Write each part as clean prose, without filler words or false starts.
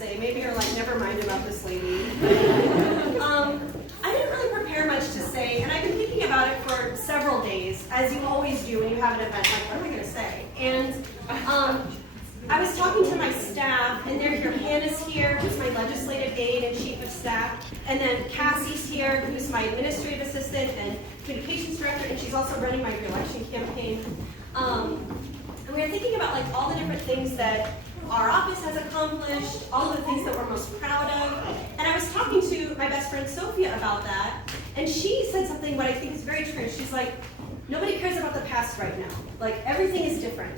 say. Maybe you're like, never mind about this lady. I didn't really prepare much to say, and I've been thinking about it for several days, as you always do when you have an event, like, what am I going to say? And I was talking to my staff, and they're here. Hannah's here, who's my legislative aide and chief of staff, and then Cassie's here, who's my administrative assistant and communications director, and she's also running my re-election campaign. And we were thinking about like all the different things that our office has accomplished, all of the things that we're most proud of. And I was talking to my best friend Sophia about that, and she said something what I think is very true. She's like, nobody cares about the past right now. Like, everything is different.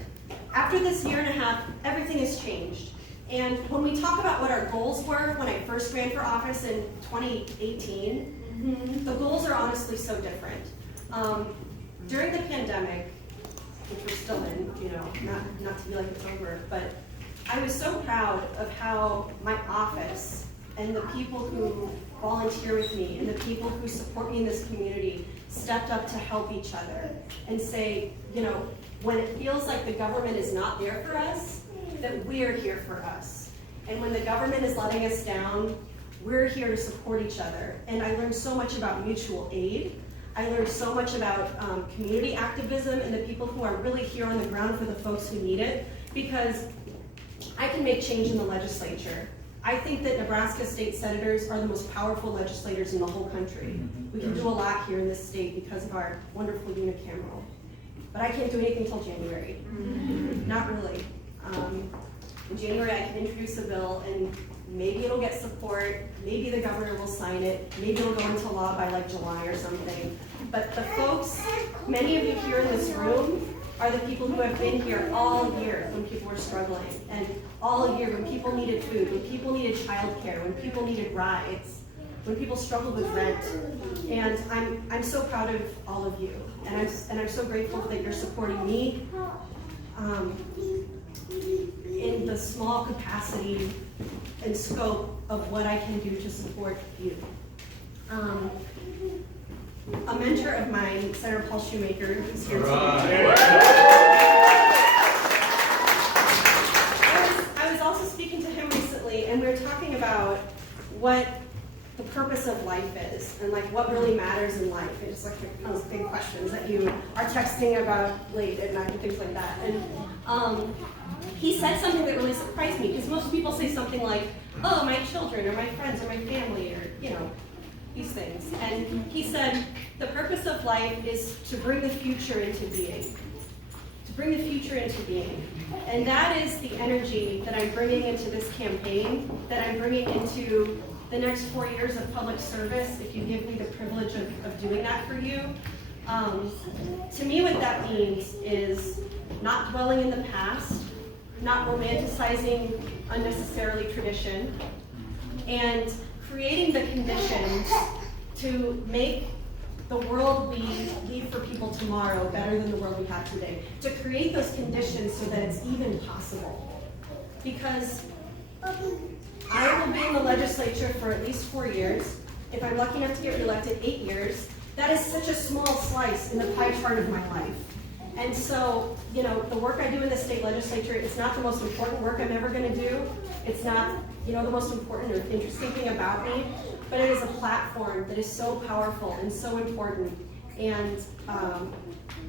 After this year and a half, everything has changed. And when we talk about what our goals were when I first ran for office in 2018, the goals are honestly so different. During the pandemic, which we're still in, you know, not to be like it's over, but I was so proud of how my office and the people who volunteer with me and the people who support me in this community stepped up to help each other and say, you know, when it feels like the government is not there for us, that we're here for us. And when the government is letting us down, we're here to support each other. And I learned so much about mutual aid. I learned so much about community activism and the people who are really here on the ground for the folks who need it, because I can make change in the legislature. I think that Nebraska state senators are the most powerful legislators in the whole country. We can do a lot here in this state because of our wonderful unicameral. But I can't do anything until January. Not really. In January I can introduce a bill and maybe it'll get support, maybe the governor will sign it, maybe it'll go into law by like July or something. But the folks, many of you here in this room, are the people who have been here all year when people were struggling, and all year when people needed food, when people needed childcare, when people needed rides, when people struggled with rent. And I'm so proud of all of you, and I'm so grateful that you're supporting me in the small capacity and scope of what I can do to support you. A mentor of mine, Senator Paul Shoemaker, who's here today. I was also speaking to him recently, and we were talking about what the purpose of life is, and like what really matters in life. It's like those big questions that you are texting about late at night and things like that. And he said something that really surprised me, because most people say something like, oh, my children, or my friends, or my family, or, you know, these things. And he said, the purpose of life is to bring the future into being. To bring the future into being. And that is the energy that I'm bringing into this campaign, that I'm bringing into the next 4 years of public service, if you give me the privilege of doing that for you. To me, what that means is not dwelling in the past, not romanticizing unnecessarily tradition, and creating the conditions to make the world we leave for people tomorrow better than the world we have today. To create those conditions so that it's even possible. Because I will be in the legislature for at least 4 years. If I'm lucky enough to get reelected, 8 years. That is such a small slice in the pie chart of my life. And so, you know, the work I do in the state legislature, it's not the most important work I'm ever going to do. It's not, you know, the most important or interesting thing about me, but it is a platform that is so powerful and so important. And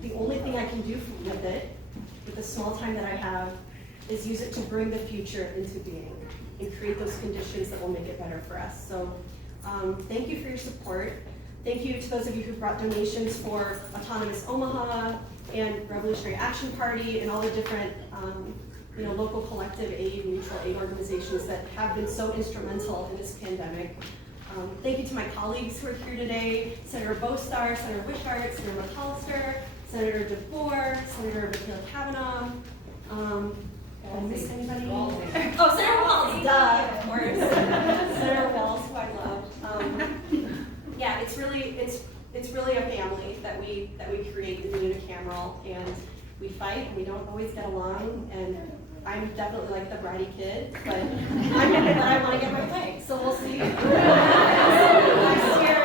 the only thing I can do with it, with the small time that I have, is use it to bring the future into being and create those conditions that will make it better for us. So thank you for your support. Thank you to those of you who brought donations for Autonomous Omaha and Revolutionary Action Party and all the different you know, local collective aid, mutual aid organizations that have been so instrumental in this pandemic. Thank you to my colleagues who are here today, Senator Bostar, Senator Wishart, Senator McAllister, Senator DeBoer, Senator Michaela Kavanaugh. Did I miss anybody? Oh, Senator Walls, duh, of course. Senator Walls, who I love. Yeah, it's really a family that we create in the unicameral, and we fight and we don't always get along, and I'm definitely like the bratty kid, but I want to get my way, so we'll see. Next year,